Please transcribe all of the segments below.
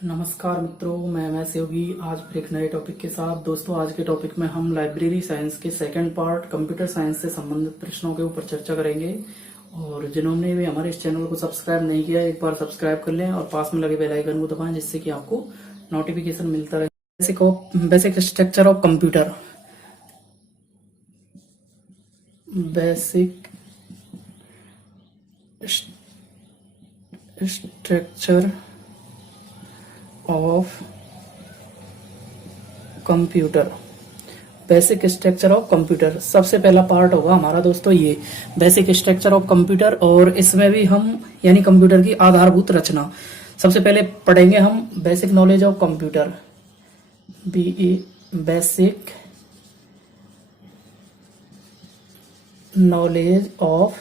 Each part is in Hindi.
नमस्कार मित्रों, मैं MS योगी आज फिर एक नए टॉपिक के साथ। दोस्तों, आज के टॉपिक में हम लाइब्रेरी साइंस के सेकंड पार्ट कंप्यूटर साइंस से संबंधित प्रश्नों के ऊपर चर्चा करेंगे। और जिन्होंने भी हमारे इस चैनल को सब्सक्राइब नहीं किया, एक बार सब्सक्राइब कर लें और पास में लगे बेल आइकन को दबाएं, जिससे कि आपको नोटिफिकेशन मिलता रहे। Basic structure of computer. Basic structure of computer. Basic structure of computer सबसे पहला पार्ट होगा हमारा दोस्तों ये बेसिक स्ट्रक्चर ऑफ कंप्यूटर। और इसमें भी हम यानी कंप्यूटर की आधारभूत रचना सबसे पहले पढ़ेंगे हम। Basic knowledge of computer, BE basic knowledge of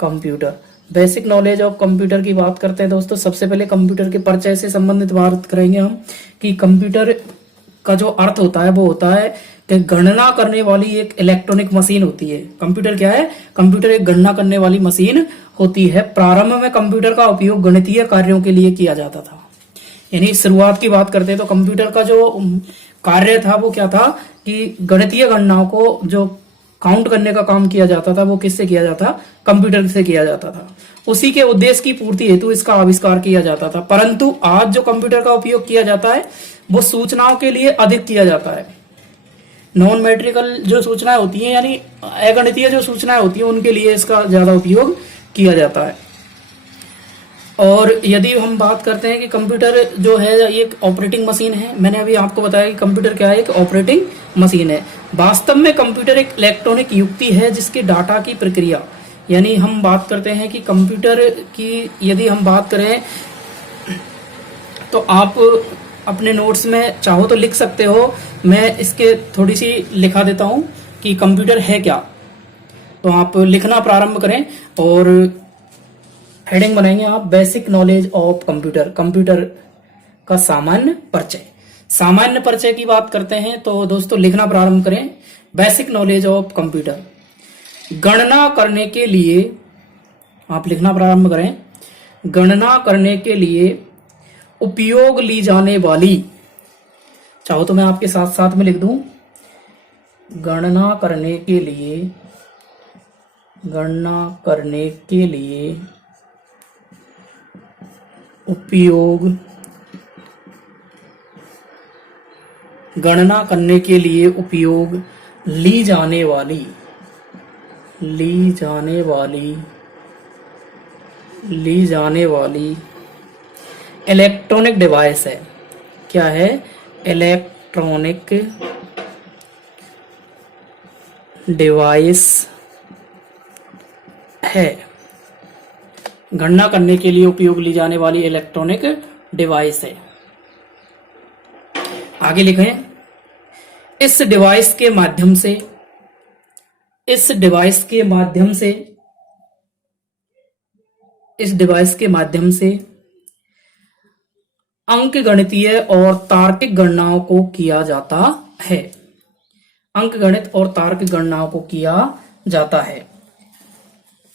computer. Basic knowledge of computer की बात करते हैं दोस्तों। सबसे पहले कंप्यूटर के परिचय से संबंधित बात करेंगे हम कि कंप्यूटर का जो अर्थ होता है वो होता है कि गणना करने वाली एक इलेक्ट्रॉनिक मशीन होती है। कंप्यूटर क्या है? कंप्यूटर एक गणना करने वाली मशीन होती है। प्रारंभ में कंप्यूटर का उपयोग गणितीय कार्यों के लिए किया जाता था। यानी शुरुआत की बात करते हैं तो कंप्यूटर का जो कार्य था वो क्या था कि गणितीय गणनाओं को जो काउंट करने का काम किया जाता था वो किससे किया जाता? कंप्यूटर से किया जाता था। उसी के उद्देश्य की पूर्ति हेतु इसका आविष्कार किया जाता था। परंतु आज जो कंप्यूटर का उपयोग किया जाता है वो सूचनाओं के लिए अधिक किया जाता है। नॉन मैट्रिकल जो सूचनाएं होती हैं यानी अगणितीय जो सूचनाएं होती हैं उनके लिए इसका ज्यादा उपयोग किया जाता है। और यदि हम बात करते हैं कि कंप्यूटर जो है ये एक ऑपरेटिंग मशीन है, मैंने अभी आपको बताया कि कंप्यूटर क्या है, एक ऑपरेटिंग मशीन है। वास्तव में कंप्यूटर एक इलेक्ट्रॉनिक युक्ति है जिसकी डाटा की प्रक्रिया, यानी हम बात करते हैं कि कंप्यूटर की यदि हम बात करें तो आप अपने नोट्स में चाहो तो लिख सकते हो। मैं इसके थोड़ी सी लिखा देता हूं कि कंप्यूटर है क्या, तो आप लिखना प्रारंभ करें और हेडिंग बनाएंगे आप basic knowledge of computer. Computer का सामान्य परिचय। सामान्य परिचय की बात करते हैं तो दोस्तों लिखना प्रारंभ करें बेसिक नॉलेज ऑफ कंप्यूटर। गणना करने के लिए आप लिखना प्रारंभ करें। गणना करने के लिए उपयोग ली जाने वाली, चाहो तो मैं आपके साथ साथ में लिख दूं, गणना करने के लिए उपयोग, गणना करने के लिए उपयोग ली जाने वाली इलेक्ट्रॉनिक डिवाइस है। क्या है? इलेक्ट्रॉनिक डिवाइस है। गणना करने के लिए उपयोग ली जाने वाली इलेक्ट्रॉनिक डिवाइस है। आगे लिखें, इस डिवाइस के माध्यम से अंकगणितीय और तार्किक गणनाओं को किया जाता है। अंकगणित और तार्किक गणनाओं को किया जाता है।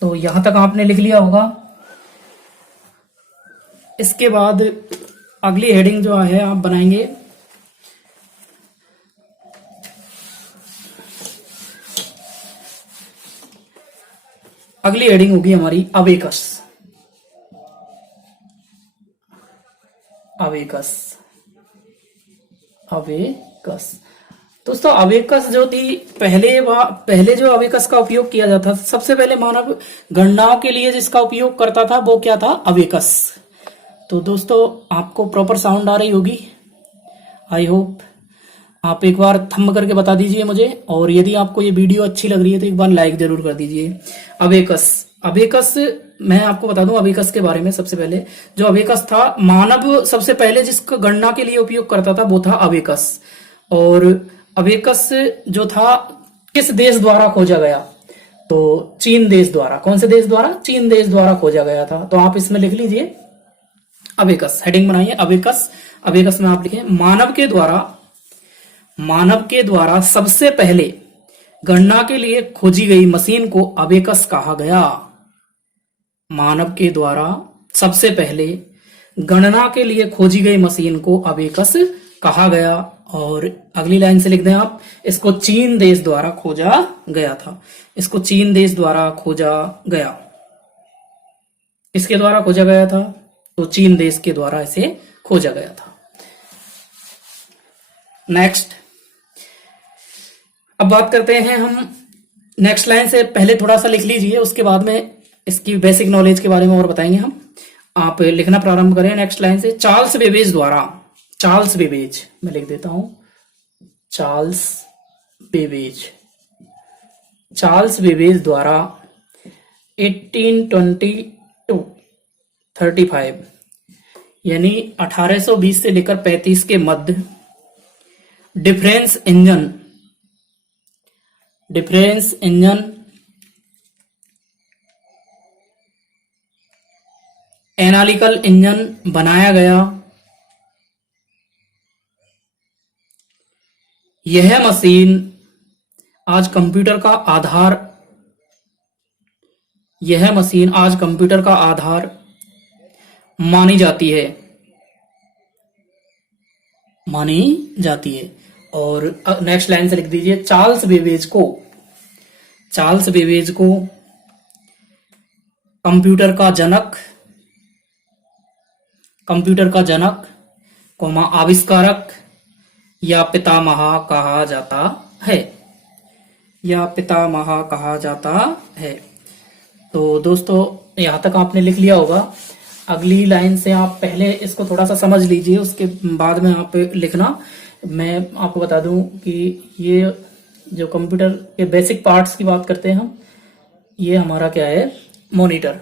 तो यहां तक आपने लिख लिया होगा। इसके बाद अगली हेडिंग जो है आप बनाएंगे अगली हेडिंग होगी हमारी अबेकस। दोस्तों अबेकस जो थी पहले जो अबेकस का उपयोग किया जाता था, सबसे पहले मानव गणनाओं के लिए जिसका उपयोग करता था वो क्या था? अबेकस। तो दोस्तों आपको प्रॉपर साउंड आ रही होगी, आई होप। आप एक बार थंब करके बता दीजिए मुझे, और यदि आपको ये वीडियो अच्छी लग रही है तो एक बार लाइक जरूर कर दीजिए। अबेकस मैं आपको बता दूं अबेकस के बारे में। सबसे पहले जो अबेकस था, मानव सबसे पहले जिसका गणना के लिए उपयोग करता था वो था अबेकस। और अबेकस जो था किस देश द्वारा खोजा गया? तो चीन देश द्वारा। कौन से देश द्वारा? चीन देश द्वारा खोजा गया था। तो आप इसमें लिख लीजिए अबेकस, हेडिंग बनाइए अबेकस में आप लिखें मानव के द्वारा सबसे पहले गणना के लिए खोजी गई मशीन को अबेकस कहा गया। मानव के द्वारा सबसे पहले गणना के लिए खोजी गई मशीन को अबेकस कहा गया। और अगली लाइन से लिख दें आप, इसको चीन देश द्वारा खोजा गया था। इसको चीन देश द्वारा खोजा गया। किसके द्वारा खोजा गया था? तो चीन देश के द्वारा इसे खोजा गया था। नेक्स्ट, अब बात करते हैं हम नेक्स्ट लाइन से। पहले थोड़ा सा लिख लीजिए, उसके बाद में इसकी बेसिक नॉलेज के बारे में और बताएंगे हम। आप लिखना प्रारंभ करें नेक्स्ट लाइन से। चार्ल्स बेबेज द्वारा, चार्ल्स बेबेज मैं लिख देता हूं, चार्ल्स बेबेज, चार्ल्स बेबेज द्वारा 1820 to 35 यानी 1820 से लेकर 35 के मध्य डिफरेंस इंजन एनालिटिकल इंजन बनाया गया। यह मशीन आज कंप्यूटर का आधार, यह मशीन आज कंप्यूटर का आधार मानी जाती है, मानी जाती है। और नेक्स्ट लाइन से लिख दीजिए, चार्ल्स बेबेज को, चार्ल्स बेबेज को कंप्यूटर का जनक, कंप्यूटर का जनक कोमा आविष्कारक या पितामह कहा जाता है, या पितामह कहा जाता है। तो दोस्तों यहां तक आपने लिख लिया होगा। अगली लाइन से आप पहले इसको थोड़ा सा समझ लीजिए, उसके बाद में आप लिखना। मैं आपको बता दूं कि ये जो कंप्यूटर के बेसिक पार्ट्स की बात करते हैं हम, ये हमारा क्या है? मॉनिटर।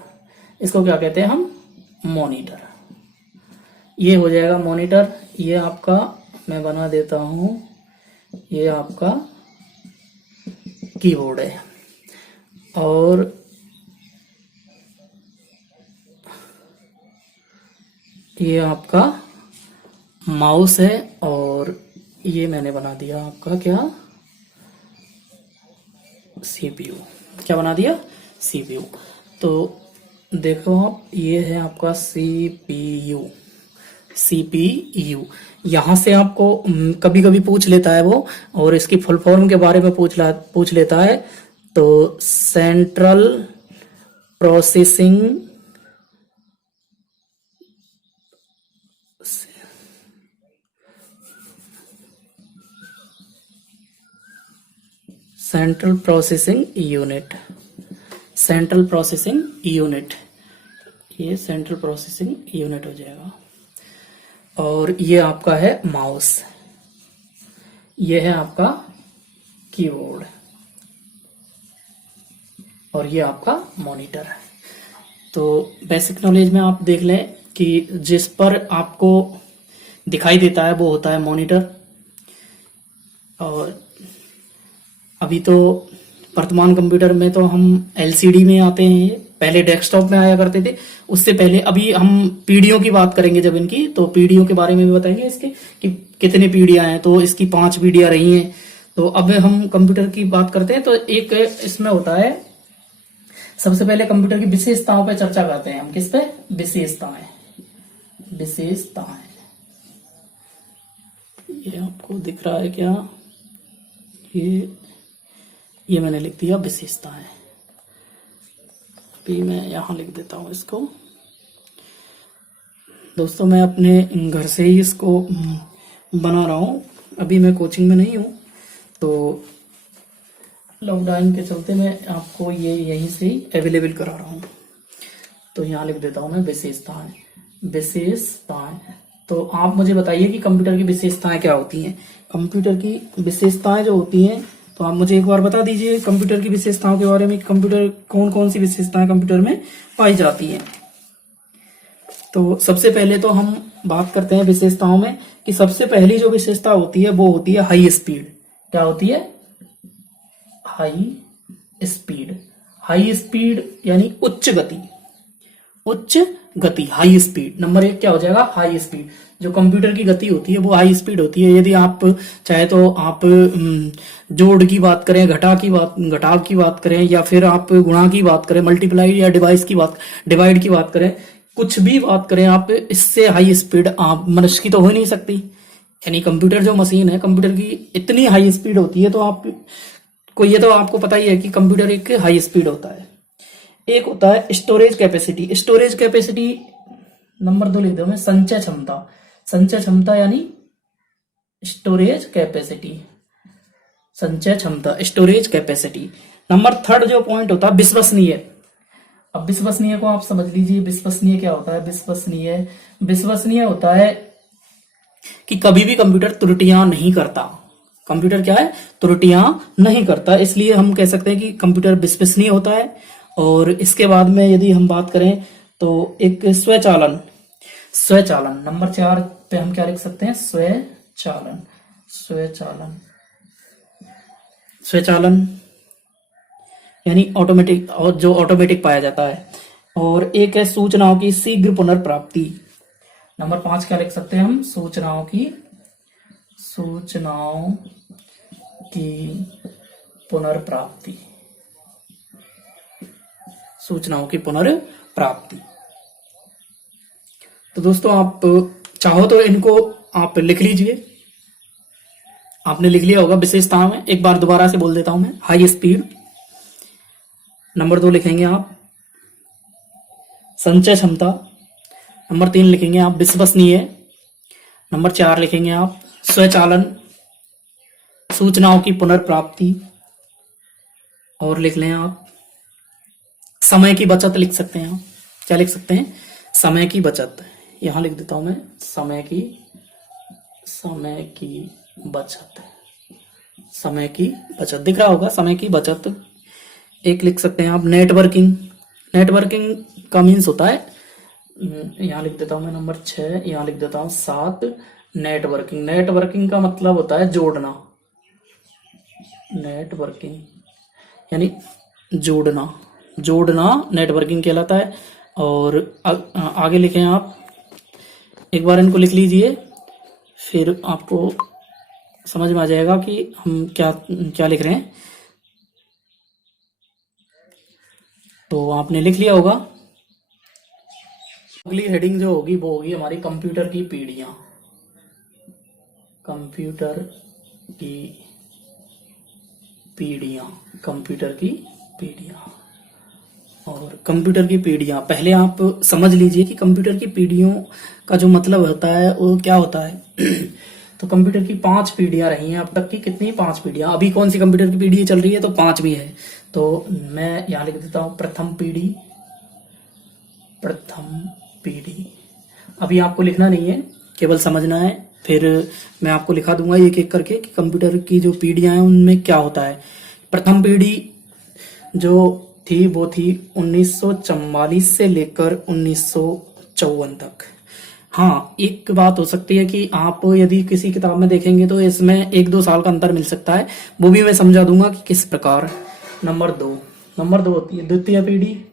इसको क्या कहते हैं हम? मॉनिटर। ये हो जाएगा मॉनिटर। ये आपका मैं बना देता हूं, ये आपका कीबोर्ड है और ये आपका माउस है और ये मैंने बना दिया आपका क्या? सीपीयू। क्या बना दिया? सीपीयू। तो देखो आप, ये है आपका सीपीयू। सीपीयू यहां से आपको कभी कभी पूछ लेता है वो, और इसकी फुल फॉर्म के बारे में पूछ लेता है। तो central processing central processing unit, central processing unit, ये सेंट्रल प्रोसेसिंग यूनिट हो जाएगा। और ये आपका है माउस, ये है आपका कीबोर्ड और ये आपका मॉनिटर है। तो बेसिक नॉलेज में आप देख लें कि जिस पर आपको दिखाई देता है वो होता है मॉनिटर। और अभी तो वर्तमान कंप्यूटर में तो हम एलसीडी में आते हैं, पहले डेस्कटॉप में आया करते थे। उससे पहले अभी हम पीढ़ियों की बात करेंगे जब इनकी, तो पीढ़ियों के बारे में भी बताएंगे इसके कि कितने पीढ़ियां हैं। तो इसकी 5 पीढ़ियां रही हैं। तो अब हम कंप्यूटर की बात करते हैं। तो एक इसमें होता है, सबसे पहले कंप्यूटर की विशेषताओं पर चर्चा करते हैं हम। किस पे? विशेषताएं, विशेषताएं। ये आपको दिख रहा है क्या? ये मैंने लिख दिया विशेषताएं। अभी मैं यहां लिख देता हूं इसको। दोस्तों मैं अपने घर से ही इसको बना रहा हूं, अभी मैं कोचिंग में नहीं हूं, तो लॉकडाउन के चलते मैं आपको ये यहीं से ही अवेलेबल करा रहा हूं। तो यहाँ लिख देता हूं मैं विशेषताएं, विशेषताएं। तो आप मुझे बताइए कि कंप्यूटर की विशेषताएं क्या होती हैं। कंप्यूटर की विशेषताएं जो होती हैं, तो आप मुझे एक बार बता दीजिए कंप्यूटर की विशेषताओं के बारे में। कंप्यूटर कौन कौन सी विशेषताएं कंप्यूटर में पाई जाती हैं। तो सबसे पहले तो हम बात करते हैं विशेषताओं में कि सबसे पहली जो विशेषता होती है वो होती है हाई स्पीड। क्या होती है? High speed. हाई स्पीड यानी उच्च गति, उच्च गति, हाई स्पीड। नंबर 1 क्या हो जाएगा? High speed. जो कंप्यूटर की गति होती है वो हाई स्पीड होती है। यदि आप चाहे तो आप जोड़ की बात करें, घटाव की बात करें, या फिर आप गुणा की बात करें, मल्टीप्लाई या डिवाइड की बात करें, कुछ भी बात करें आप, इससे हाई स्पीड आप मनुष्य की तो हो ही नहीं सकती। यानी कंप्यूटर जो मशीन है, कंप्यूटर की इतनी हाई स्पीड होती है, तो आप को ये तो आपको पता ही है कि कंप्यूटर एक हाई स्पीड होता है। एक होता है storage capacity. Storage capacity number 2 लिख दो मैं, संचय क्षमता। संचय क्षमता यानी स्टोरेज कैपेसिटी, संचय क्षमता, स्टोरेज कैपेसिटी। नंबर 3 जो पॉइंट होता है विश्वसनीय। अब विश्वसनीय को आप समझ लीजिए, विश्वसनीय क्या होता है। विश्वसनीय, विश्वसनीय होता है कि कभी भी कंप्यूटर त्रुटियां नहीं करता। कंप्यूटर क्या है, त्रुटियां नहीं करता, इसलिए हम कह सकते हैं कि कंप्यूटर विश्वसनीय होता है। और इसके बाद में यदि हम बात करें तो एक स्वचालन। स्वचालन नंबर 4 पे हम क्या लिख सकते हैं, स्वचालन। स्वचालन, स्वचालन यानी ऑटोमेटिक, और जो ऑटोमेटिक पाया जाता है। और एक है सूचनाओं की शीघ्र पुनर्प्राप्ति। नंबर 5 क्या लिख सकते हैं हम, सूचनाओं की पुनर्प्राप्ति। सूचनाओं की पुनर्प्राप्ति। तो दोस्तों आप चाहो तो इनको आप लिख लीजिए। आपने लिख लिया होगा विशेषताओं में, एक बार दोबारा से बोल देता हूं मैं। हाई स्पीड, नंबर 2 लिखेंगे आप संचय क्षमता, नंबर 3 लिखेंगे आप विश्वसनीय, नंबर 4 लिखेंगे आप स्वचालन, सूचनाओं की पुनर्प्राप्ति, और लिख लें आप समय की बचत। लिख सकते हैं आप, क्या लिख सकते हैं, समय की बचत। यहां लिख देता हूं मैं, समय की बचत। समय की बचत दिख रहा होगा, समय की बचत। एक लिख सकते हैं आप नेटवर्किंग। नेटवर्किंग का मीन्स होता है, यहां लिख देता हूं मैं नंबर 6, यहां लिख देता हूं 7, नेटवर्किंग। नेटवर्किंग का मतलब होता है जोड़ना। नेटवर्किंग यानी जोड़ना, जोड़ना नेटवर्किंग कहलाता है। और आगे लिखें आप, एक बार इनको लिख लीजिए, फिर आपको समझ में आ जाएगा कि हम क्या क्या लिख रहे हैं। तो आपने लिख लिया होगा। अगली हेडिंग जो होगी वो होगी हमारी कंप्यूटर की पीढ़ियां। कंप्यूटर की पीढ़ियां, कंप्यूटर की पीढ़ियां। और कंप्यूटर की पीढ़ियां, पहले आप समझ लीजिए कि कंप्यूटर की पीढ़ियों का जो मतलब होता है वो क्या होता है। तो कंप्यूटर की 5 पीढ़ियां रही हैं अब तक की। कितनी, 5 पीढ़ियां। अभी कौन सी कंप्यूटर की पीढ़ी चल रही है, तो 5वीं है। तो मैं यहां लिख देता हूं प्रथम पीढ़ी। प्रथम पीढ़ी, अभी आपको लिखना नहीं है, केवल समझना है। फिर मैं आपको लिखा दूंगा एक एक करके कि कंप्यूटर की जो पीढ़ियां हैं उनमें क्या होता है। प्रथम पीढ़ी जो थी वो थी 1944 से लेकर 1954 तक। हाँ, एक बात हो सकती है कि आप यदि किसी किताब में देखेंगे तो इसमें 1-2 साल का अंतर मिल सकता है, वो भी मैं समझा दूंगा कि किस प्रकार। नंबर 2 होती है द्वितीय पीढ़ी।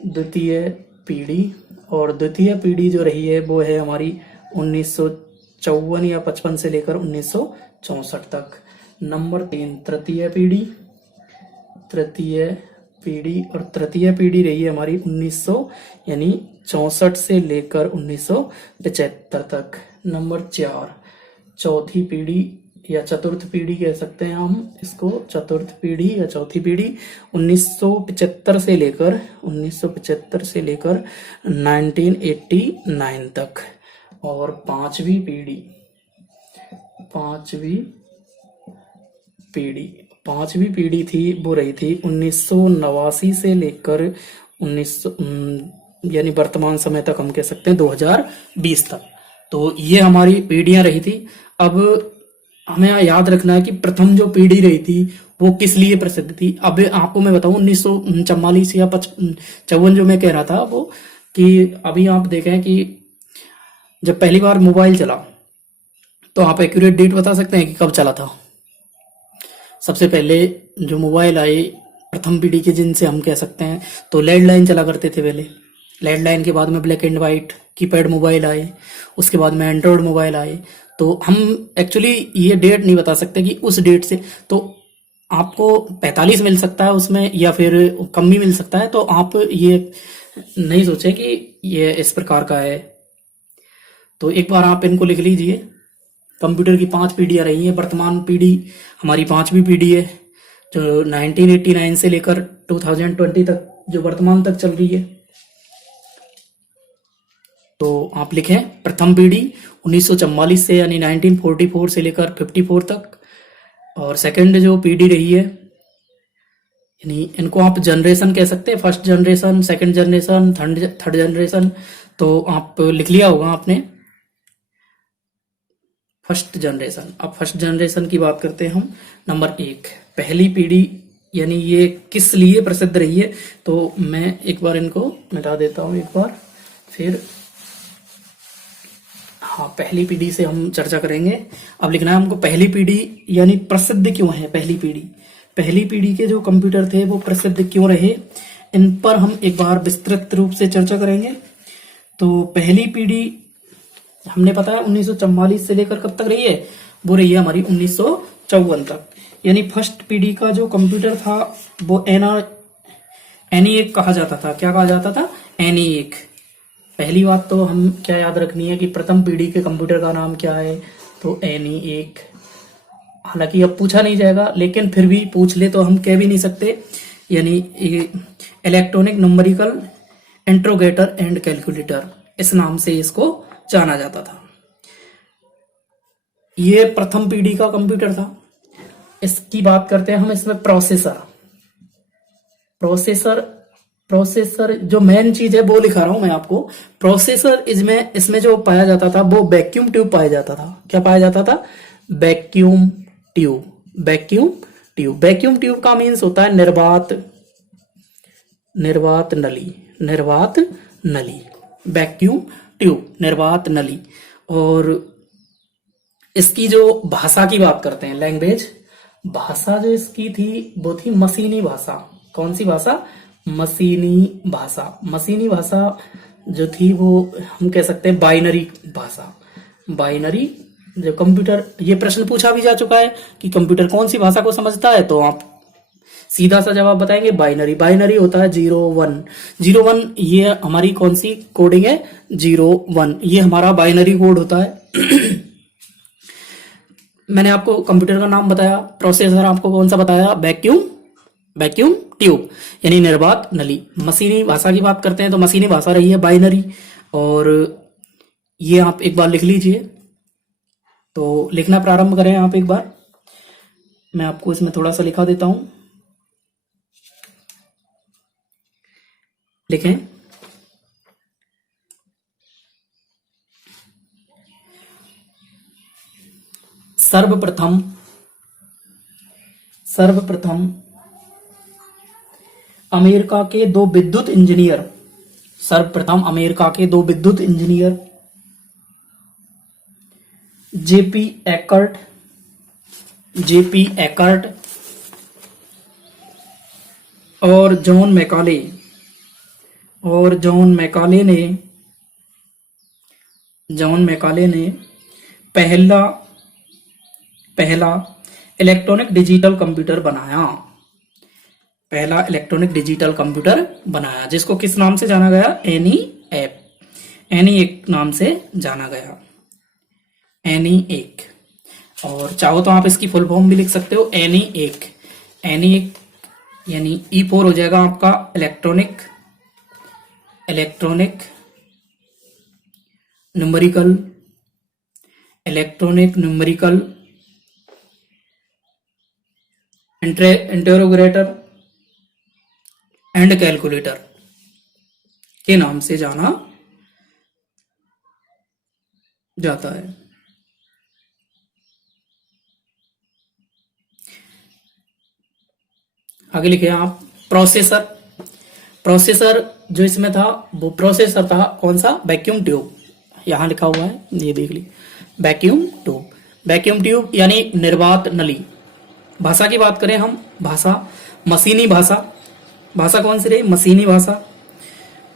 द्वितीय पीढ़ी, और द्वितीय पीढ़ी जो रही है वो है हमारी 1954 या 55 से लेकर 1964 तक। नंबर 3 तृतीय पीढ़ी। तृतीय पीढ़ी, और तृतीय पीढ़ी रही है हमारी 1900 यानी 64 से लेकर 1975 तक। नंबर 4 चौथी पीढ़ी या चतुर्थ पीढ़ी कह सकते हैं हम इसको, चतुर्थ पीढ़ी या चौथी पीढ़ी 1975 से लेकर 1989 तक। और पांचवी पीढ़ी थी वो रही थी 1989 से लेकर 1900 यानी वर्तमान समय तक, हम कह सकते हैं 2020 तक। तो ये हमारी पीढ़ियां रही थी। अब हमें याद रखना है कि प्रथम जो पीढ़ी रही थी वो किस लिए प्रसिद्ध थी। अब आपको मैं बताऊं 1944 या 54 जो मैं कह रहा था वो, कि अभी आप देखें कि जब पहली बार मोबाइल चला तो आप एक्यूरेट डेट बता सकते हैं कि कब चला था। सबसे पहले जो मोबाइल आए प्रथम पीढ़ी के, जिनसे हम कह सकते हैं, तो लैंडलाइन चला करते थे पहले। लैंडलाइन के बाद में black and white keypad mobile आए, उसके बाद में एंड्रॉयड मोबाइल आए। तो हम एक्चुअली ये डेट नहीं बता सकते कि उस डेट से, तो आपको 45 मिल सकता है उसमें या फिर कम भी मिल सकता है। तो आप ये नहीं सोचे कि ये इस प्रकार का है। तो एक बार आप इनको लिख लीजिए। कंप्यूटर की 5 पीढ़ियां रही हैं। वर्तमान पीढ़ी हमारी 5वीं पीढ़ी है, जो 1989 से लेकर 2020 तक, जो वर्तमान तक चल रही है। तो आप लिखें प्रथम पीढ़ी 1944 से यानी 1944 से लेकर 54 तक, और सेकंड जो पीढ़ी रही है, यानी इनको आप जनरेशन कह सकते हैं, first generation, second generation, third generation. तो आप लिख लिया होगा आपने फर्स्ट जनरेशन। अब फर्स्ट जनरेशन की बात करते हैं हम। नंबर 1 पहली पीढ़ी, यानी ये किस लिए प्रसिद्ध रही है, तो मैं एक बार इनको मिटा देता हूं एक बार फिर। हाँ, पहली पीढ़ी से हम चर्चा करेंगे। अब लिखना है हमको पहली पीढ़ी यानी प्रसिद्ध क्यों है पहली पीढ़ी। पहली पीढ़ी के जो कंप्यूटर थे वो प्रसिद्ध क्यों रहे, इन पर हम एक बार विस्तृत रूप से चर्चा करेंगे। तो पहली पीढ़ी हमने पता है 1944 से लेकर कब तक रही है, वो रही है हमारी 1954 तक। यानी फर्स्ट पीढ़ी का जो कंप्यूटर था वो ENIAC कहा जाता था। क्या कहा जाता था? ENIAC। पहली बात तो हम क्या याद रखनी है कि प्रथम पीढ़ी के कंप्यूटर का नाम क्या है, तो ENIAC। हालांकि अब पूछा नहीं जाएगा, लेकिन फिर भी पूछ ले तो हम कह भी नहीं सकते। यानी इलेक्ट्रॉनिक न्यूमेरिकल इंट्रोगेटर एंड कैलकुलेटर, इस नाम से इसको जाना जाता था। ये प्रथम पीढ़ी का कंप्यूटर था। इसकी बात करते हैं हम। इसमें प्रोसेसर जो मेन चीज है वो लिखा रहा हूं मैं आपको। प्रोसेसर इसमें जो पाया जाता था वो वैक्यूम ट्यूब पाया जाता था। क्या पाया जाता था? Vacuum tube. वैक्यूम ट्यूब का मीन्स होता है निर्वात नली। वैक्यूम ट्यूब, निर्वात नली। और इसकी जो भाषा की बात करते हैं, लैंग्वेज, भाषा जो इसकी थी वो थी मशीनी भाषा। कौन सी भाषा? मशीनी भाषा जो थी वो हम कह सकते हैं बाइनरी भाषा। बाइनरी जो कंप्यूटर, ये प्रश्न पूछा भी जा चुका है कि कंप्यूटर कौन सी भाषा को समझता है, तो आप सीधा सा जवाब बताएंगे बाइनरी होता है 0-1। ये हमारी कौन सी कोडिंग है? 0-1, ये हमारा बाइनरी कोड होता है। मैंने आपको कंप्यूटर का नाम बताया। प्रोसेसर आपको कौन सा बताया? वैक्यूम ट्यूब यानी निर्वात नली। मशीनी भाषा की बात करते हैं तो मशीनी भाषा रही है बाइनरी। और ये आप एक बार लिख लीजिए। तो लिखना प्रारंभ करें आप एक बार। मैं आपको इसमें थोड़ा सा लिखा देता हूं, लिखें। सर्वप्रथम अमेरिका के दो विद्युत इंजीनियर जेपी एकर्ट और जॉन मैकाले ने पहला इलेक्ट्रॉनिक डिजिटल कंप्यूटर बनाया, जिसको किस नाम से जाना गया? ENIAC नाम से जाना गया। ENIAC। और चाहो तो आप इसकी फुल फॉर्म भी लिख सकते हो, ENIAC यानी E4 हो जाएगा आपका इलेक्ट्रॉनिक न्यूमेरिकल इंटरोगेटर एंड कैलकुलेटर के नाम से जाना जाता है। आगे लिखे आप प्रोसेसर जो इसमें था वो प्रोसेसर था कौन सा? Vacuum tube. यहां लिखा हुआ है, ये देख ली, वैक्यूम ट्यूब यानी निर्वात नली। भाषा की बात करें हम, मशीनी भाषा कौन सी रही? मशीनी भाषा।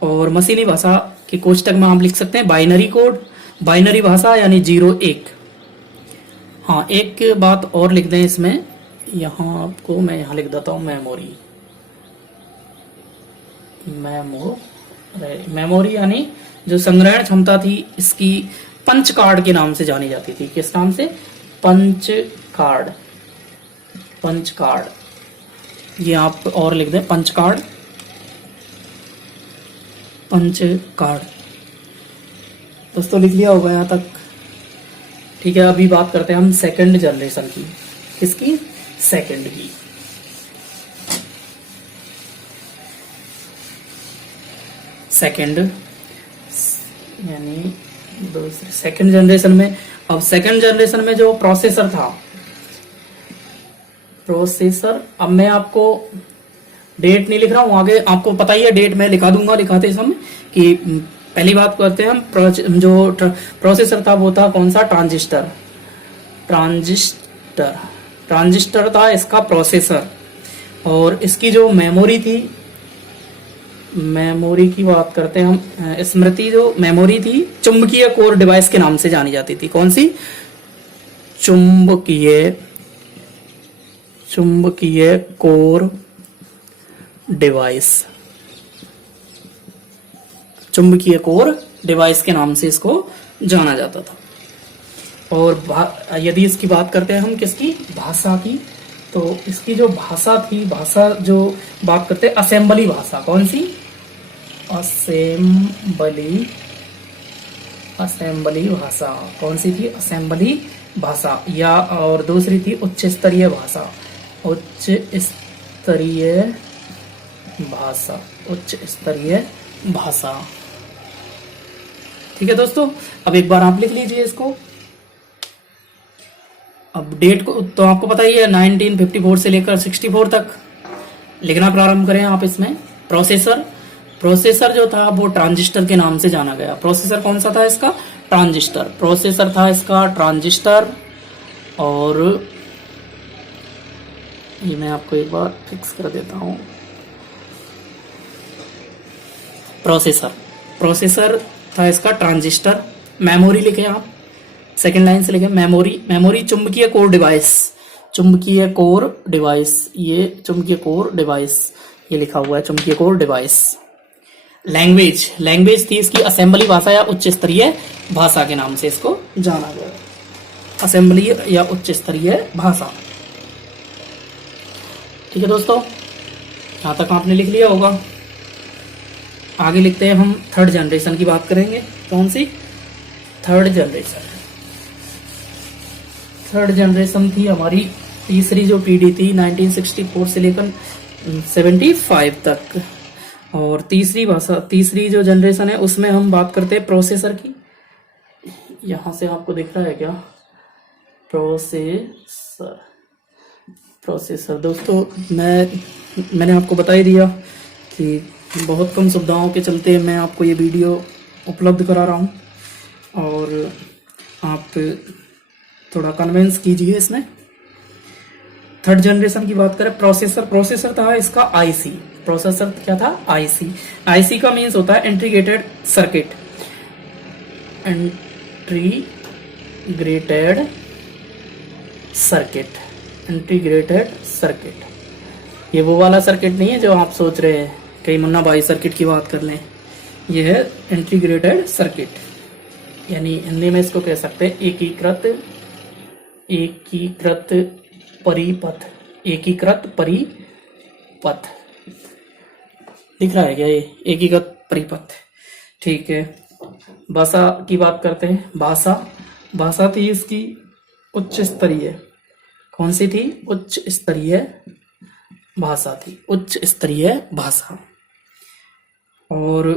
और मशीनी भाषा के कोष्टक में आप लिख सकते हैं बाइनरी कोड, बाइनरी भाषा यानी 0-1। हाँ, एक बात और लिख दें इसमें, यहाँ आपको मैं यहाँ लिख देता हूँ मेमोरी मेमोरी यानी जो संग्रहण क्षमता थी इसकी पंच कार्ड के नाम से जानी जाती थी। किस नाम से? Punch card. पंच कार्ड, ये आप और लिख दें, पंच कार्ड, पंच कार्ड। दोस्तों लिख लिया होगा यहाँ तक? ठीक है, अभी बात करते हैं हम सेकंड जनरेशन की। किसकी? सेकंड की। सेकंड यानी दूसरे सेकंड जनरेशन में। अब सेकंड जनरेशन में जो प्रोसेसर था, प्रोसेसर, अब मैं आपको डेट नहीं लिख रहा हूं, आगे आपको पता ही है, डेट मैं लिखा दूंगा लिखाते समय। कि पहली बात करते हैं हम, जो प्रोसेसर था वो था कौन सा? ट्रांजिस्टर। ट्रांजिस्टर, ट्रांजिस्टर था इसका प्रोसेसर। और इसकी जो मेमोरी थी, मेमोरी की बात करते हैं हम, स्मृति जो मेमोरी थी चुंबकीय कोर डिवाइस के नाम से जानी जाती थी। कौन सी? चुंबकीय कोर डिवाइस। चुंबकीय कोर डिवाइस के नाम से इसको जाना जाता था। और यदि इसकी बात करते हैं हम किसकी? भाषा की, तो इसकी जो भाषा थी, भाषा जो बात करते हैं असेंबली भाषा। कौन सी? असेंबली भाषा। कौन सी थी? असेंबली भाषा। या और दूसरी थी उच्च स्तरीय भाषा। उच्च स्तरीय भाषा, उच्च स्तरीय भाषा। ठीक है दोस्तों, अब एक बार आप लिख लीजिए इसको। अब डेट को तो आपको पता ही है, 1954 से लेकर 64 तक लिखना प्रारंभ करें आप इसमें। प्रोसेसर, प्रोसेसर जो था वो ट्रांजिस्टर के नाम से जाना गया। प्रोसेसर कौन सा था इसका? ट्रांजिस्टर। प्रोसेसर था इसका ट्रांजिस्टर। और ये मैं आपको एक बार फिक्स कर देता हूं। प्रोसेसर, प्रोसेसर था इसका ट्रांजिस्टर। मेमोरी लिखे आप, सेकेंड लाइन से लिखे मेमोरी। मेमोरी चुंबकीय कोर डिवाइस, चुंबकीय कोर डिवाइस, ये चुंबकीय कोर डिवाइस, ये लिखा हुआ है चुंबकीय कोर डिवाइस। लैंग्वेज, लैंग्वेज थी इसकी असेंबली भाषा या उच्च स्तरीय भाषा के नाम से इसको जाना गया। असेंबली या उच्च स्तरीय भाषा। ठीक है दोस्तों, यहां तक आपने लिख लिया होगा। आगे लिखते हैं हम, थर्ड जनरेशन की बात करेंगे। कौन सी? Third generation. थर्ड जनरेशन थी हमारी तीसरी जो पीढ़ी थी, 1964 से लेकर 75 तक। और तीसरी जो जनरेशन है उसमें हम बात करते हैं प्रोसेसर की। यहां से आपको दिख रहा है क्या? Processor, processor. दोस्तों मैंने आपको बता ही दिया कि बहुत कम सुविधाओं के चलते मैं आपको ये वीडियो उपलब्ध करा रहा हूँ, और आप थोड़ा कन्विंस कीजिए इसमें। थर्ड जनरेशन की बात करें, प्रोसेसर, प्रोसेसर था इसका आईसी। प्रोसेसर क्या था? आईसी। आईसी का मीन्स होता है integrated circuit. Integrated circuit, integrated circuit. ये वो वाला सर्किट नहीं है जो आप सोच रहे हैं, कहीं मुन्ना भाई सर्किट की बात कर लें। ये है इंटीग्रेटेड सर्किट, यानी हिंदी में इसको कह सकते हैं एकीकृत परिपथ। एकीकृत परिपथ दिख रहा है क्या? ये एकीकृत परिपथ। ठीक है, भाषा की बात करते हैं। भाषा, भाषा थी इसकी उच्च स्तरीय। कौन सी थी? उच्च स्तरीय भाषा थी, उच्च स्तरीय भाषा। और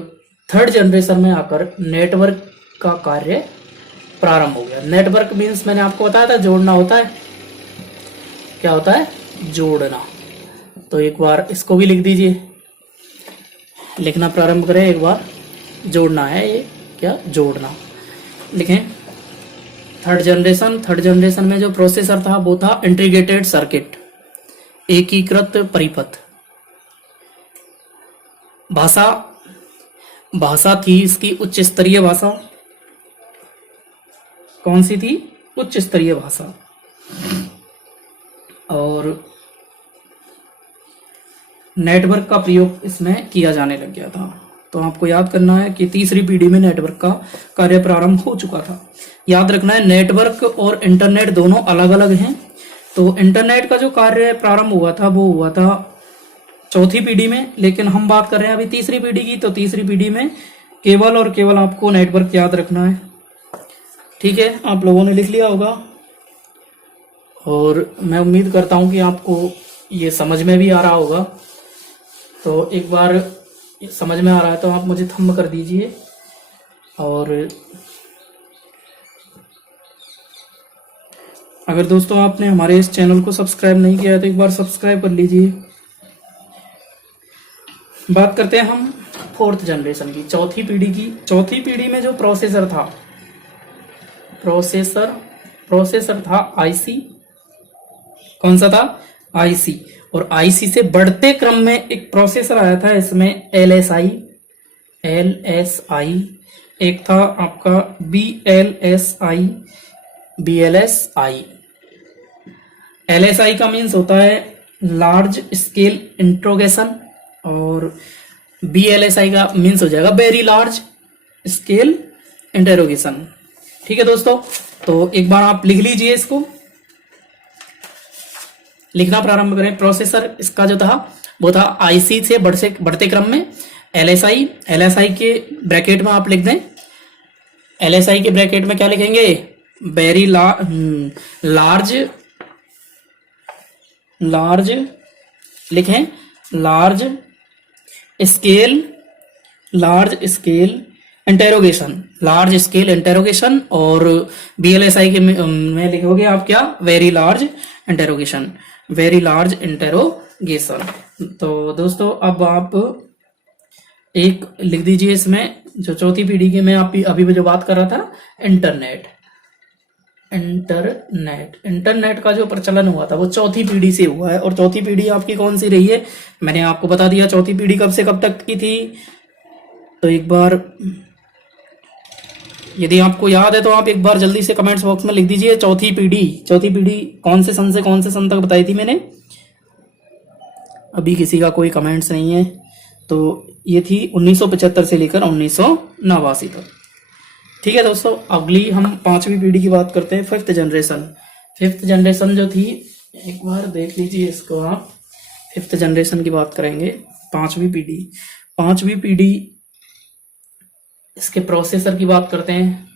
थर्ड जनरेशन में आकर नेटवर्क का कार्य प्रारंभ हो गया। नेटवर्क मीन्स मैंने आपको बताया था जोड़ना होता है। क्या होता है? जोड़ना। तो एक बार इसको भी लिख दीजिए, लिखना प्रारंभ करें एक बार। जोड़ना है ये, क्या? जोड़ना। लिखें थर्ड जनरेशन। थर्ड जनरेशन में जो प्रोसेसर था वो था इंटीग्रेटेड सर्किट, एकीकृत परिपथ। भाषा, भाषा थी इसकी उच्च स्तरीय भाषा। कौन सी थी? उच्च स्तरीय भाषा। और नेटवर्क का प्रयोग इसमें किया जाने लग गया था। तो आपको याद करना है कि तीसरी पीढ़ी में नेटवर्क का कार्य प्रारंभ हो चुका था। याद रखना है नेटवर्क और इंटरनेट दोनों अलग अलग हैं। तो इंटरनेट का जो कार्य प्रारंभ हुआ था वो हुआ था चौथी पीढ़ी में, लेकिन हम बात कर रहे हैं अभी तीसरी पीढ़ी की। तो तीसरी पीढ़ी में केवल और केवल आपको नेटवर्क याद रखना है। ठीक है, आप लोगों ने लिख लिया होगा और मैं उम्मीद करता हूं कि आपको ये समझ में भी आ रहा होगा। तो एक बार समझ में आ रहा है तो आप मुझे थंब कर दीजिए। और अगर दोस्तों आपने हमारे इस चैनल को सब्सक्राइब नहीं किया है तो एक बार सब्सक्राइब कर लीजिए। बात करते हैं हम फोर्थ जनरेशन की, चौथी पीढ़ी की। चौथी पीढ़ी में जो प्रोसेसर था, प्रोसेसर था आईसी। कौन सा था? आईसी। और आईसी से बढ़ते क्रम में एक प्रोसेसर आया था, इसमें एलएसआई, एक था आपका बीएलएसआई। एलएसआई का मीन्स होता है लार्ज स्केल इंट्रोगेशन और बीएलएसआई का मीन्स हो जाएगा वेरी लार्ज स्केल इंटेरोगेशन। ठीक है दोस्तों, तो एक बार आप लिख लीजिए, इसको लिखना प्रारंभ करें। प्रोसेसर इसका जो था वो था आईसी से बढ़ते क्रम में एलएसआई। एलएसआई के ब्रैकेट में आप लिख दें, एलएसआई के ब्रैकेट में क्या लिखेंगे? वेरी लार्ज लिखें, लार्ज स्केल इंटेरोगेशन। और बीएलएसआई के में लिखोगे आप क्या? Very large interrogation. तो दोस्तों अब आप एक लिख दीजिए इसमें, जो चौथी पीढ़ी की मैं अभी जो बात कर रहा था, इंटरनेट का जो प्रचलन हुआ था वो चौथी पीढ़ी से हुआ है। और चौथी पीढ़ी आपकी कौन सी रही है? मैंने आपको बता दिया चौथी पीढ़ी कब से कब तक की थी। तो एक बार यदि आपको याद है तो आप एक बार जल्दी से कमेंट्स बॉक्स में लिख दीजिए चौथी पीढ़ी कौन से सन से कौन से सन तक बताई थी मैंने। अभी किसी का कोई कमेंट्स नहीं है। तो ये थी 1975 से लेकर 1989 तक। ठीक है दोस्तों, अगली हम पांचवी पीढ़ी की बात करते हैं, फिफ्थ जनरेशन जो थी, एक बार देख लीजिए इसको आप। फिफ्थ जनरेशन की बात करेंगे, पांचवी पीढ़ी इसके प्रोसेसर की बात करते हैं।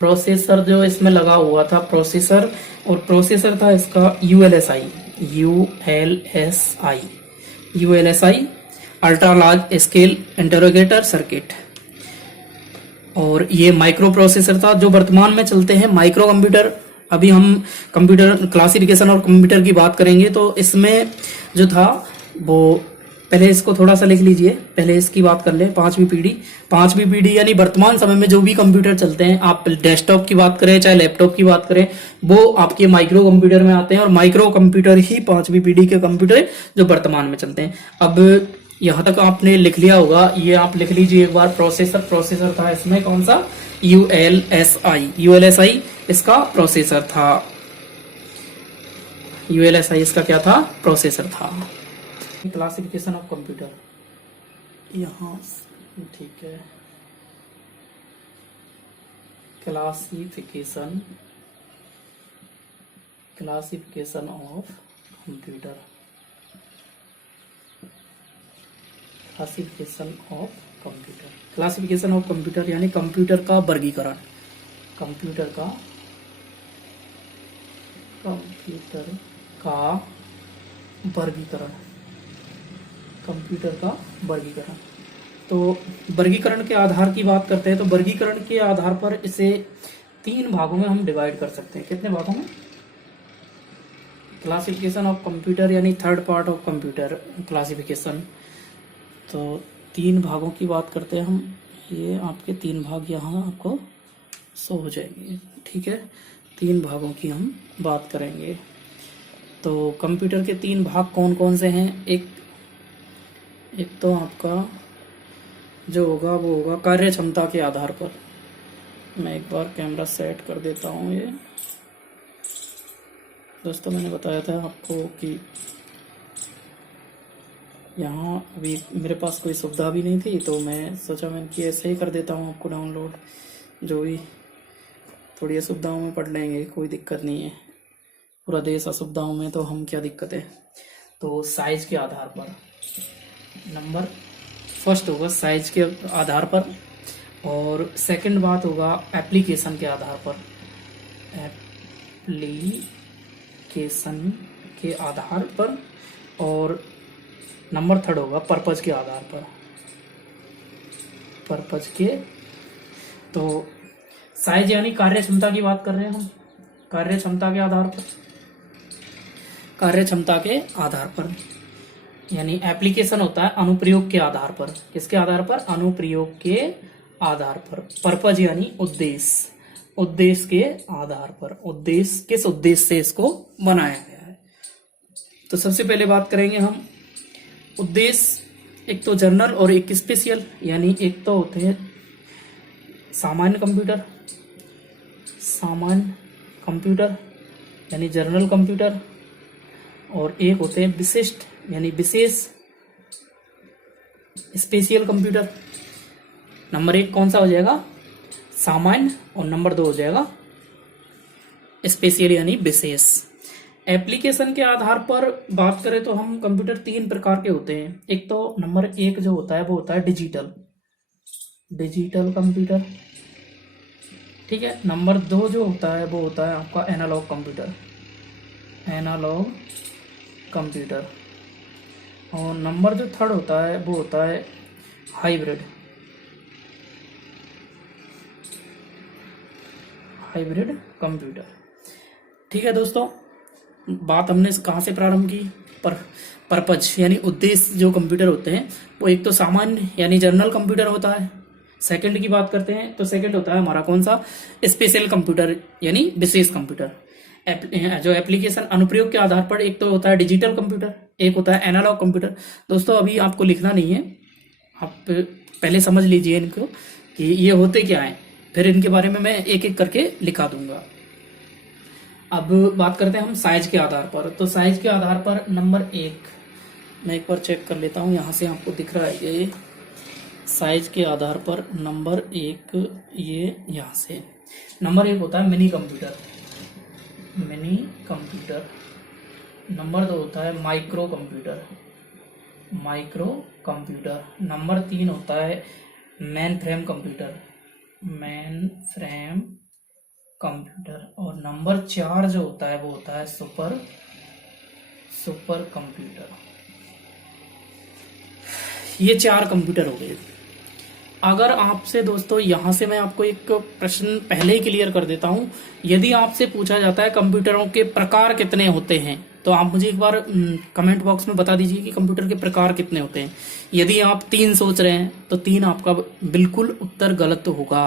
प्रोसेसर जो इसमें लगा हुआ था, प्रोसेसर था इसका ULSI, ultra large scale interrogator circuit. और ये माइक्रो प्रोसेसर था जो वर्तमान में चलते हैं माइक्रो कंप्यूटर। अभी हम कंप्यूटर क्लासिफिकेशन और कंप्यूटर की बात करेंगे। तो इसमें जो था वो, पहले इसको थोड़ा सा लिख लीजिए, पहले इसकी बात कर ले। पांचवी पीढ़ी यानी वर्तमान समय में जो भी कंप्यूटर चलते हैं, आप डेस्कटॉप की बात करें चाहे लैपटॉप की बात करें, वो आपके माइक्रो कंप्यूटर में आते हैं। और माइक्रो कंप्यूटर ही पांचवी पीढ़ी के कंप्यूटर जो वर्तमान में चलते हैं। अब यहां तक आपने लिख लिया होगा, ये आप लिख लीजिए एक बार। प्रोसेसर था इसमें कौन सा? यूएलएसआई इसका प्रोसेसर था। यूएलएसआई इसका क्या था? प्रोसेसर था। क्लासिफिकेशन ऑफ कंप्यूटर, यहाँ ठीक है, classification of computer, classification of computer यानी कंप्यूटर का वर्गीकरण। कंप्यूटर का वर्गीकरण। तो वर्गीकरण के आधार की बात करते हैं, तो वर्गीकरण के आधार पर इसे 3 भागों में हम डिवाइड कर सकते हैं। कितने भागों में? क्लासिफिकेशन ऑफ कंप्यूटर यानी third part of computer classification. तो 3 भागों की बात करते हैं हम। ये आपके 3 भाग यहाँ आपको शो हो जाएंगे। ठीक है, 3 भागों की हम बात करेंगे। तो कंप्यूटर के 3 भाग कौन कौन से हैं? एक तो आपका जो होगा वो होगा कार्य क्षमता के आधार पर। मैं एक बार कैमरा सेट कर देता हूँ। ये दोस्तों मैंने बताया था आपको कि यहाँ अभी मेरे पास कोई सुविधा भी नहीं थी, तो मैं सोचा मैं कि ऐसे ही कर देता हूँ आपको डाउनलोड। जो भी थोड़ी असुविधाओं में पढ़ लेंगे, कोई दिक्कत नहीं है। पूरा देश असुविधाओं में, तो हम क्या दिक्कत है। तो साइज के आधार पर नंबर फर्स्ट होगा, साइज के आधार पर। और सेकंड बात होगा एप्लीकेशन के आधार पर, एप्लीकेशन के आधार पर। और नंबर थर्ड होगा पर्पज के आधार पर, पर्पज के। तो साइज यानी कार्य क्षमता की बात कर रहे हैं हम, कार्य क्षमता के आधार पर, कार्य क्षमता के आधार पर। यानी एप्लीकेशन होता है अनुप्रयोग के आधार पर। किसके आधार पर? अनुप्रयोग के आधार पर। पर्पज यानी उद्देश्य, उद्देश्य के आधार पर। उद्देश्य, किस उद्देश्य से इसको बनाया गया है। तो सबसे पहले बात करेंगे हम उद्देश्य। एक तो जर्नल और एक स्पेशल। यानी एक तो होते हैं सामान्य कंप्यूटर, सामान्य कंप्यूटर यानी जनरल कंप्यूटर। और एक होते हैं विशिष्ट यानी विशेष, स्पेशल कंप्यूटर। नंबर 1 कौन सा हो जाएगा? सामान्य। और नंबर 2 हो जाएगा स्पेशल यानी विशेष। एप्लीकेशन के आधार पर बात करें तो हम कंप्यूटर 3 प्रकार के होते हैं। एक तो नंबर 1 जो होता है वो होता है डिजिटल, डिजिटल कंप्यूटर, ठीक है। नंबर 2 जो होता है वो होता है आपका एनालॉग कंप्यूटर, एनालॉग कंप्यूटर। और नंबर जो थर्ड होता है वो होता है हाइब्रिड, हाइब्रिड कंप्यूटर। ठीक है दोस्तों, बात हमने कहाँ से प्रारंभ की? पर्पज यानी उद्देश्य। जो कंप्यूटर होते हैं वो एक तो सामान्य यानी जनरल कंप्यूटर होता है। सेकंड की बात करते हैं तो सेकंड होता है हमारा कौन सा? स्पेशल कंप्यूटर यानी विशेष कंप्यूटर। जो एप्लीकेशन अनुप्रयोग के आधार पर, एक तो होता है डिजिटल कंप्यूटर, एक होता है एनालॉग कंप्यूटर। दोस्तों अभी आपको लिखना नहीं है, आप पहले समझ लीजिए इनको कि ये होते क्या है, फिर इनके बारे में मैं एक एक करके लिखा दूंगा। अब बात करते हैं हम साइज के आधार पर। तो साइज के आधार पर नंबर 1 मैं एक बार चेक कर लेता हूँ, यहाँ से आपको दिख रहा है ये साइज के आधार पर नंबर 1, ये यहाँ से नंबर 1 होता है mini computer, mini computer. Number 2 होता है micro computer, micro computer. Number 3 होता है main frame computer, main frame computer. और नंबर 4 जो होता है वो होता है सुपर, सुपर कंप्यूटर। ये 4 कंप्यूटर हो गए। अगर आपसे दोस्तों यहाँ से मैं आपको एक प्रश्न पहले ही क्लियर कर देता हूँ, यदि आपसे पूछा जाता है कंप्यूटरों के प्रकार कितने होते हैं, तो आप मुझे एक बार कमेंट बॉक्स में बता दीजिए कि कंप्यूटर के प्रकार कितने होते हैं। यदि आप 3 सोच रहे हैं तो 3 आपका बिल्कुल उत्तर गलत होगा,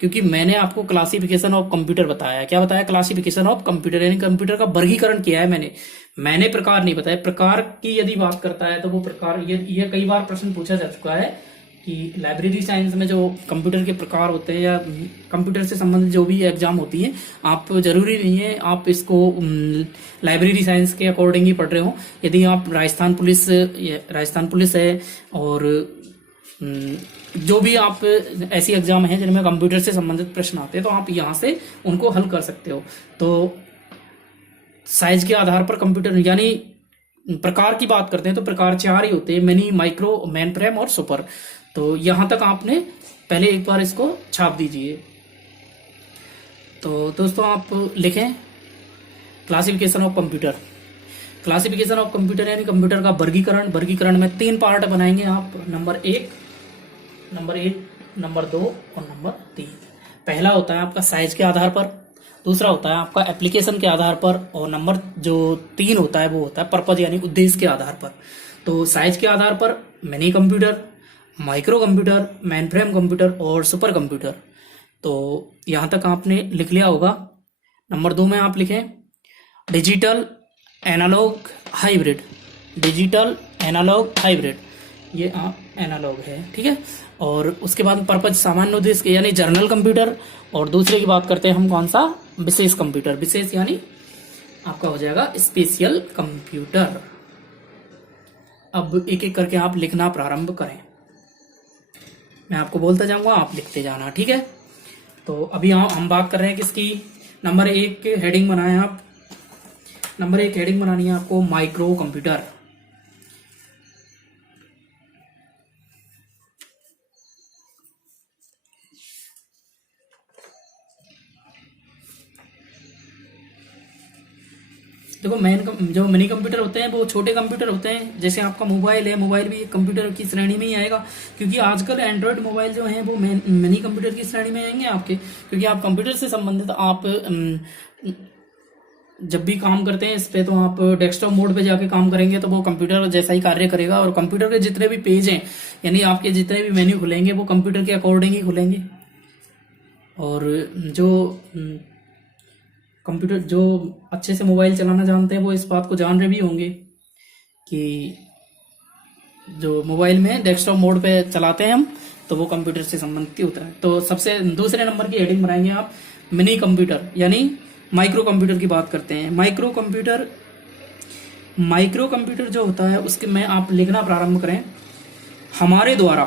क्योंकि मैंने आपको क्लासिफिकेशन ऑफ कंप्यूटर बताया। क्या बताया? क्लासिफिकेशन ऑफ कंप्यूटर, यानी कंप्यूटर का वर्गीकरण किया है मैंने प्रकार नहीं बताया। प्रकार की यदि बात करता है तो वो प्रकार, ये कई बार प्रश्न पूछा जा चुका है कि लाइब्रेरी साइंस में जो कंप्यूटर के प्रकार होते हैं या कंप्यूटर से संबंधित जो भी एग्जाम होती है, आप जरूरी नहीं है आप इसको लाइब्रेरी साइंस के अकॉर्डिंग ही पढ़ रहे हो। यदि आप राजस्थान पुलिस है और जो भी आप ऐसी एग्जाम है जिनमें कंप्यूटर से संबंधित प्रश्न आते हैं, तो आप यहाँ से उनको हल कर सकते हो। तो साइज के आधार पर कंप्यूटर यानी प्रकार की बात करते हैं तो प्रकार 4 ही होते हैं, मिनी, माइक्रो, मेन फ्रेम और सुपर। तो यहां तक आपने पहले एक बार इसको छाप दीजिए। तो दोस्तों आप लिखें classification of computer. Classification of computer यानी कंप्यूटर का वर्गीकरण। वर्गीकरण में 3 पार्ट बनाएंगे आप, नंबर 1, नंबर 2 और नंबर 3। पहला होता है आपका साइज के आधार पर, दूसरा होता है आपका एप्लीकेशन के आधार पर, और नंबर जो 3 होता है वो होता है पर्पज यानी उद्देश्य के आधार पर। तो साइज के आधार पर mini computer, micro computer, main frame computer और सुपर कंप्यूटर। तो यहां तक आपने लिख लिया होगा। नंबर 2 में आप लिखें digital, analogue, hybrid, digital, analogue, hybrid. ये आप एनालॉग है, ठीक है। और उसके बाद पर्पज सामान्य उद्देश्य यानी जर्नल कंप्यूटर, और दूसरे की बात करते हैं हम कौन सा? विशेष कंप्यूटर। विशेष यानी आपका हो जाएगा स्पेशल कंप्यूटर। अब एक एक करके आप लिखना प्रारंभ करें। मैं आपको बोलता जाऊंगा, आप लिखते जाना, ठीक है। तो अभी हम बात कर रहे हैं किसकी, नंबर 1 हेडिंग बनाए आप। नंबर 1 हेडिंग बनानी है आपको, माइक्रो कंप्यूटर। देखो जो मिनी कंप्यूटर होते हैं वो छोटे कंप्यूटर होते हैं, जैसे आपका मोबाइल है, मोबाइल भी एक कंप्यूटर की श्रेणी में ही आएगा, क्योंकि आजकल एंड्रॉयड मोबाइल जो हैं वो मिनी कंप्यूटर की श्रेणी में आएंगे आपके, क्योंकि आप कंप्यूटर से संबंधित आप जब भी काम करते हैं इस पे तो आप डेस्कटॉप मोड पे जाके काम करेंगे तो वो कंप्यूटर जैसा ही कार्य करेगा, और कंप्यूटर के जितने भी पेज हैं यानी आपके जितने भी मेन्यू खुलेंगे वो कंप्यूटर के अकॉर्डिंग ही खुलेंगे। और जो कंप्यूटर जो अच्छे से मोबाइल चलाना जानते हैं वो इस बात को जान रहे भी होंगे कि जो मोबाइल में डेस्कटॉप मोड पे चलाते हैं हम तो वो कंप्यूटर से संबंधित होता है। तो सबसे दूसरे नंबर की हेडिंग बनाएंगे आप, मिनी कंप्यूटर यानी माइक्रो कंप्यूटर की बात करते हैं। माइक्रो कंप्यूटर जो होता है उसके में आप लिखना प्रारंभ करें, हमारे द्वारा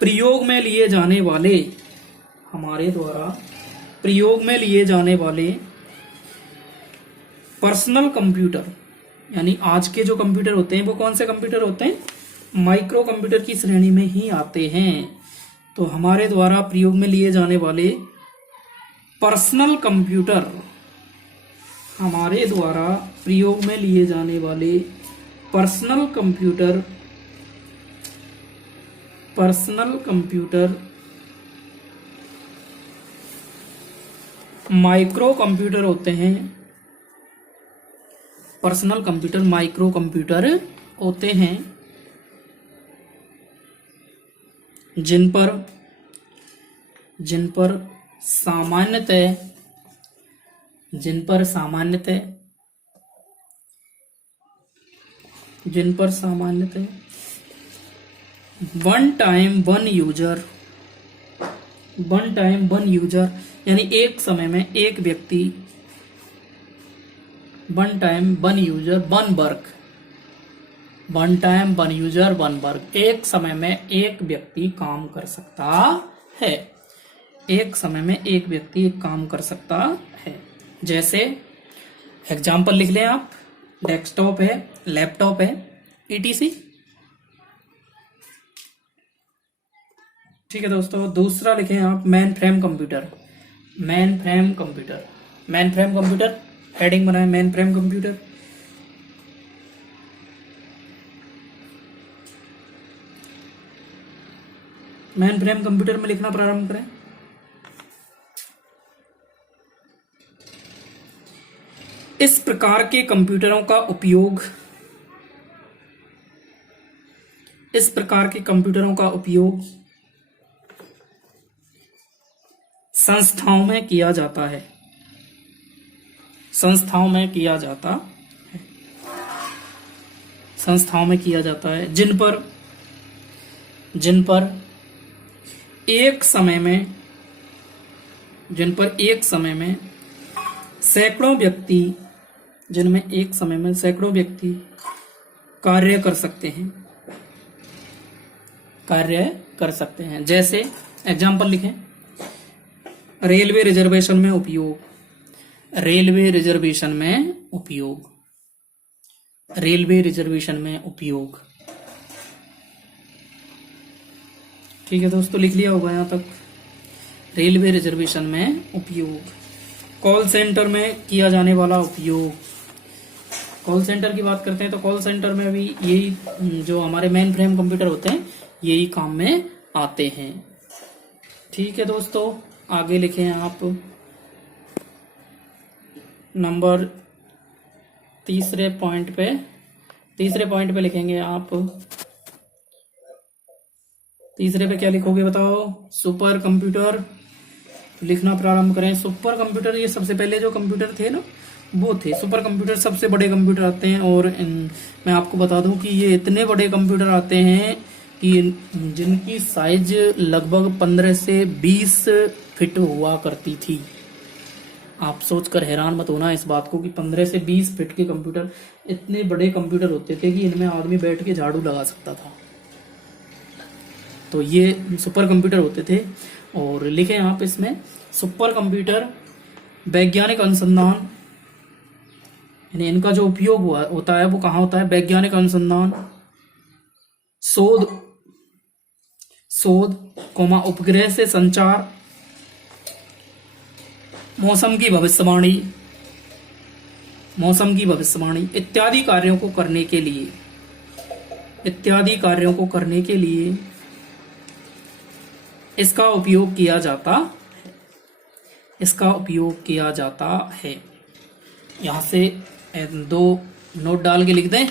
प्रयोग में लिए जाने वाले पर्सनल कंप्यूटर, यानी आज के जो कंप्यूटर होते हैं वो कौन से कंप्यूटर होते हैं, माइक्रो कंप्यूटर की श्रेणी में ही आते हैं। तो हमारे द्वारा प्रयोग में लिए जाने वाले personal computer, personal computer micro computer होते हैं। पर्सनल कंप्यूटर माइक्रो कंप्यूटर होते हैं जिन पर सामान्यतः वन टाइम वन यूजर यानी एक समय में एक व्यक्ति, one time one user one work, एक समय में एक व्यक्ति काम कर सकता है। जैसे एग्जाम्पल लिख लें आप, डेस्कटॉप है, लैपटॉप है, etc। ठीक है दोस्तों, दूसरा लिखें आप, मेन फ्रेम कंप्यूटर। हेडिंग बनाए, main frame computer. Main frame computer में लिखना प्रारंभ करें, इस प्रकार के कंप्यूटरों का उपयोग संस्थाओं में किया जाता है। जिन पर एक समय में सैकड़ों व्यक्ति कार्य कर सकते हैं। जैसे एग्जाम्पल लिखें, रेलवे रिजर्वेशन में उपयोग। ठीक है दोस्तों, लिख लिया होगा यहाँ तक, रेलवे रिजर्वेशन में उपयोग। कॉल सेंटर में किया जाने वाला उपयोग। कॉल सेंटर की बात करते हैं तो कॉल सेंटर में भी यही जो हमारे मेन फ्रेम कंप्यूटर होते हैं यही काम में आते हैं। ठीक है दोस्तों, आगे लिखें आप नंबर तीसरे पॉइंट पे लिखेंगे आप। तीसरे पे क्या लिखोगे बताओ, सुपर कंप्यूटर लिखना प्रारंभ करें। सुपर कंप्यूटर, ये सबसे पहले जो कंप्यूटर थे ना वो थे सुपर कंप्यूटर, सबसे बड़े कंप्यूटर आते हैं। और मैं आपको बता दूं कि ये इतने बड़े कंप्यूटर आते हैं कि जिनकी साइज लगभग 15 से 20 फीट हुआ करती थी। आप सोचकर हैरान मत होना इस बात को कि 15 से 20 फीट के कंप्यूटर, इतने बड़े कंप्यूटर होते थे कि इनमें आदमी बैठ के झाड़ू लगा सकता था। तो ये सुपर कंप्यूटर होते थे। और लिखें आप इसमें सुपर कंप्यूटर वैज्ञानिक अनुसंधान, यानी इनका जो उपयोग होता है वो कहाँ होता है? वैज्ञानिक अनुसंधान, शोध उपग्रह से संचार, मौसम की भविष्यवाणी इत्यादि कार्यों को करने के लिए इसका उपयोग किया जाता है। यहाँ से 2 नोट डाल के लिख दें,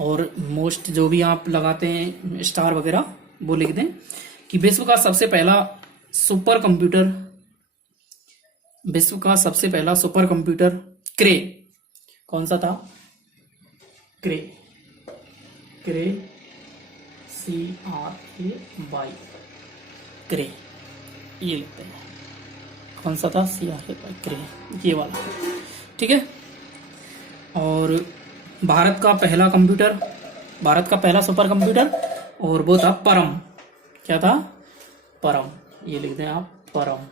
और मोस्ट जो भी आप लगाते हैं स्टार वगैरह वो लिख दें कि विश्व का सबसे पहला सुपर कंप्यूटर क्रे कौन सा था? क्रे CRAY, क्रे, ये लिखते हैं। कौन सा था? CRAY, क्रे, ये वाला, ठीक है। और भारत का पहला सुपर कंप्यूटर, और वो था परम। क्या था? परम, ये लिख दें आप, परम,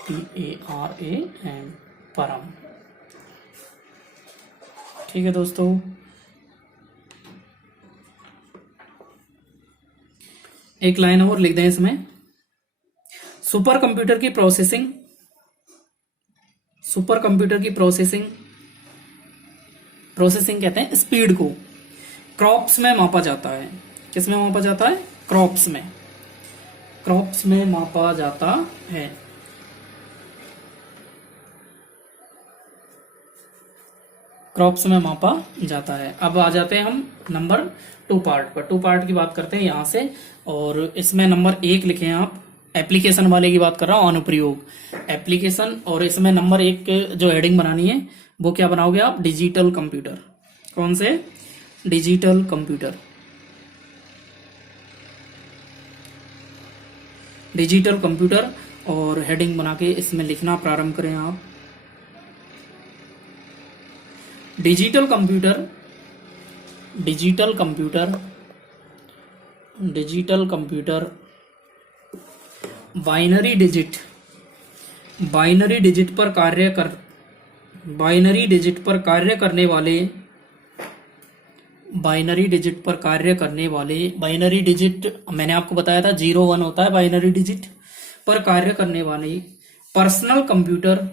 PARAM, परम, ठीक है दोस्तों। एक लाइन और लिख दें इसमें, सुपर कंप्यूटर की प्रोसेसिंग कहते हैं स्पीड को क्रॉप्स में मापा जाता है। किस में मापा जाता है? क्रॉप्स में मापा जाता है। क्रॉप्स में मापा जाता है। अब आ जाते हैं हम नंबर 2 पार्ट पर। 2 पार्ट की बात करते हैं यहाँ से, और इसमें नंबर 1 लिखे हैं आप, एप्लीकेशन वाले की बात कर रहा हूँ, अनुप्रयोग एप्लीकेशन। और इसमें नंबर 1 जो हेडिंग बनानी है वो क्या बनाओगे आप? Digital computer. कौन से? Digital computer. और हेडिंग बना के इसमें लिखना प्रारंभ करें आप, डिजिटल कंप्यूटर बाइनरी डिजिट पर कार्य करने वाले, बाइनरी डिजिट मैंने आपको बताया था 0-1 होता है, बाइनरी डिजिट पर कार्य करने वाले पर्सनल कंप्यूटर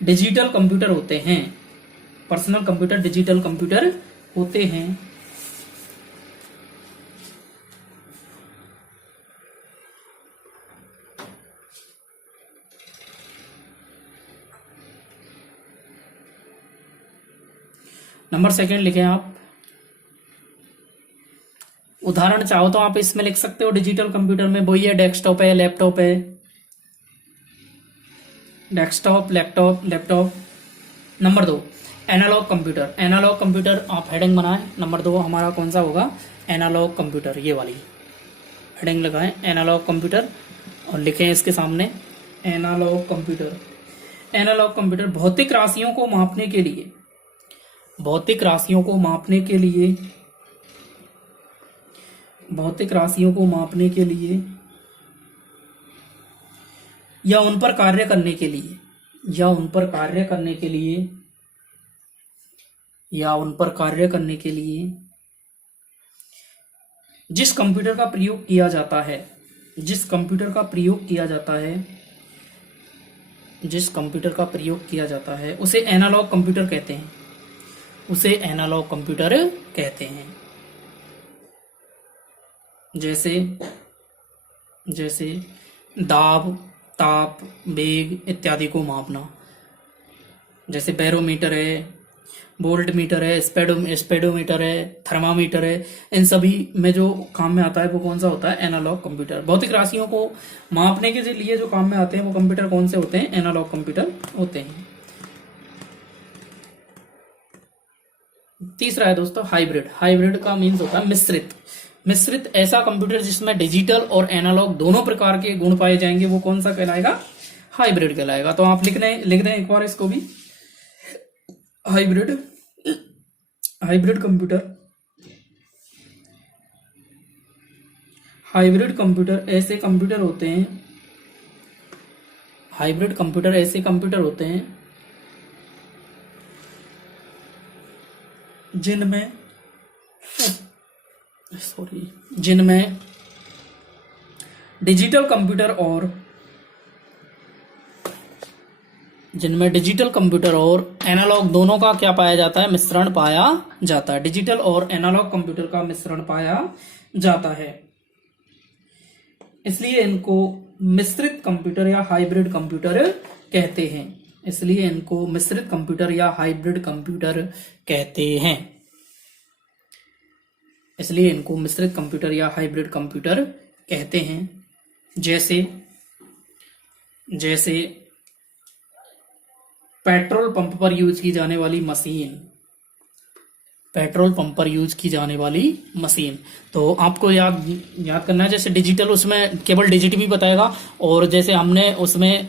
डिजिटल कंप्यूटर होते हैं। पर्सनल कंप्यूटर डिजिटल कंप्यूटर होते हैं। नंबर 2 लिखें आप, उदाहरण चाहो तो आप इसमें लिख सकते हो डिजिटल कंप्यूटर में, वही है डेस्कटॉप है, लैपटॉप है, लैपटॉप। नंबर 2 एनालॉग कंप्यूटर आप हेडिंग बनाएं। नंबर 2 हमारा कौन सा होगा? एनालॉग कंप्यूटर, ये वाली हेडिंग लगाएं, एनालॉग कंप्यूटर, और लिखें इसके सामने एनालॉग कंप्यूटर भौतिक राशियों को मापने के लिए या उन पर कार्य करने के लिए जिस कंप्यूटर का प्रयोग किया जाता है उसे एनालॉग कंप्यूटर कहते हैं। जैसे दाब, ताप, वेग इत्यादि को मापना, जैसे बैरोमीटर है, वोल्ट मीटर है, स्पेडोमीटर है, थर्मामीटर है, इन सभी में जो काम में आता है वो कौन सा होता है? Analogue computer. भौतिक राशियों को मापने के लिए जो काम में आते हैं वो कंप्यूटर कौन से होते हैं? एनालॉग कंप्यूटर होते हैं। तीसरा है दोस्तों हाइब्रिड का मीन्स होता है मिश्रित। मिश्रित ऐसा कंप्यूटर जिसमें डिजिटल और एनालॉग दोनों प्रकार के गुण पाए जाएंगे वो कौन सा कहलाएगा? हाइब्रिड कहलाएगा। तो आप लिख दें एक बार इसको भी, हाइब्रिड कंप्यूटर। हाइब्रिड कंप्यूटर ऐसे कंप्यूटर होते हैं, हाइब्रिड कंप्यूटर ऐसे कंप्यूटर होते हैं जिनमें डिजिटल कंप्यूटर और एनालॉग दोनों का क्या पाया जाता है? मिश्रण पाया जाता है। डिजिटल और एनालॉग कंप्यूटर का मिश्रण पाया जाता है, इसलिए इनको मिश्रित कंप्यूटर या हाइब्रिड कंप्यूटर कहते हैं। इसलिए इनको मिश्रित कंप्यूटर या हाइब्रिड कंप्यूटर कहते हैं। इसलिए इनको मिश्रित कंप्यूटर या हाइब्रिड कंप्यूटर कहते हैं। जैसे पेट्रोल पंप पर यूज की जाने वाली मशीन, तो आपको याद करना है। जैसे डिजिटल, उसमें केवल डिजिट भी बताएगा, और जैसे हमने उसमें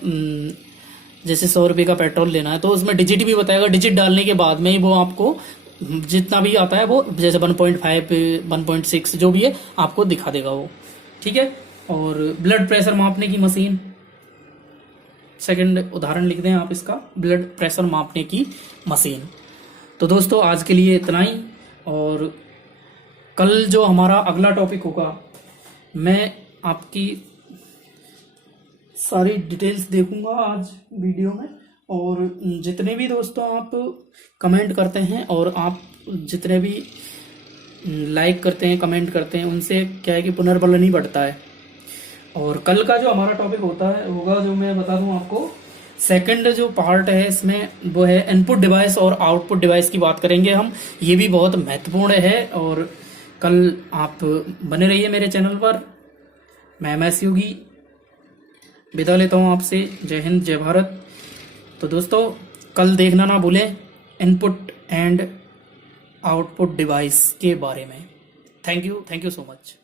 जैसे 100 रुपये का पेट्रोल लेना है तो उसमें डिजिट भी बताएगा। डिजिट डालने के बाद में ही वो आपको जितना भी आता है वो, जैसे 1.5 1.6 जो भी है आपको दिखा देगा वो, ठीक है। और ब्लड प्रेशर मापने की मशीन, सेकंड उदाहरण लिख दें आप इसका, ब्लड प्रेशर मापने की मशीन। तो दोस्तों आज के लिए इतना ही, और कल जो हमारा अगला टॉपिक होगा मैं आपकी सारी डिटेल्स देखूंगा आज वीडियो में। और जितने भी दोस्तों आप कमेंट करते हैं और आप जितने भी लाइक करते हैं, कमेंट करते हैं, उनसे क्या है कि पुनर्बल नहीं बढ़ता है। और कल का जो हमारा टॉपिक होगा जो मैं बता दूं आपको, सेकंड जो पार्ट है इसमें वो है इनपुट डिवाइस और आउटपुट डिवाइस की बात करेंगे हम। ये भी बहुत महत्वपूर्ण है, और कल आप बने रहिए मेरे चैनल पर। मैं MS योगी विदा लेता हूँ आपसे। जय हिंद, जय भारत। तो दोस्तों कल देखना ना भूलें इनपुट एंड आउटपुट डिवाइस के बारे में। Thank you so much.